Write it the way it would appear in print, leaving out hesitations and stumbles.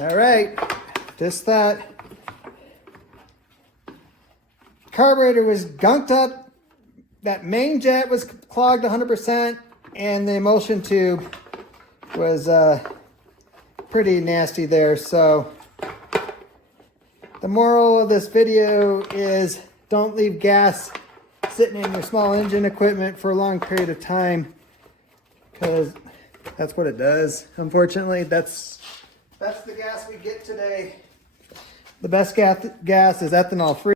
All right, just that carburetor was gunked up. That main jet was clogged 100%, and the emulsion tube was pretty nasty there. So the moral of this video is don't leave gas sitting in your small engine equipment for a long period of time, because that's what it does. Unfortunately, that's the gas we get today. The best gas is ethanol free.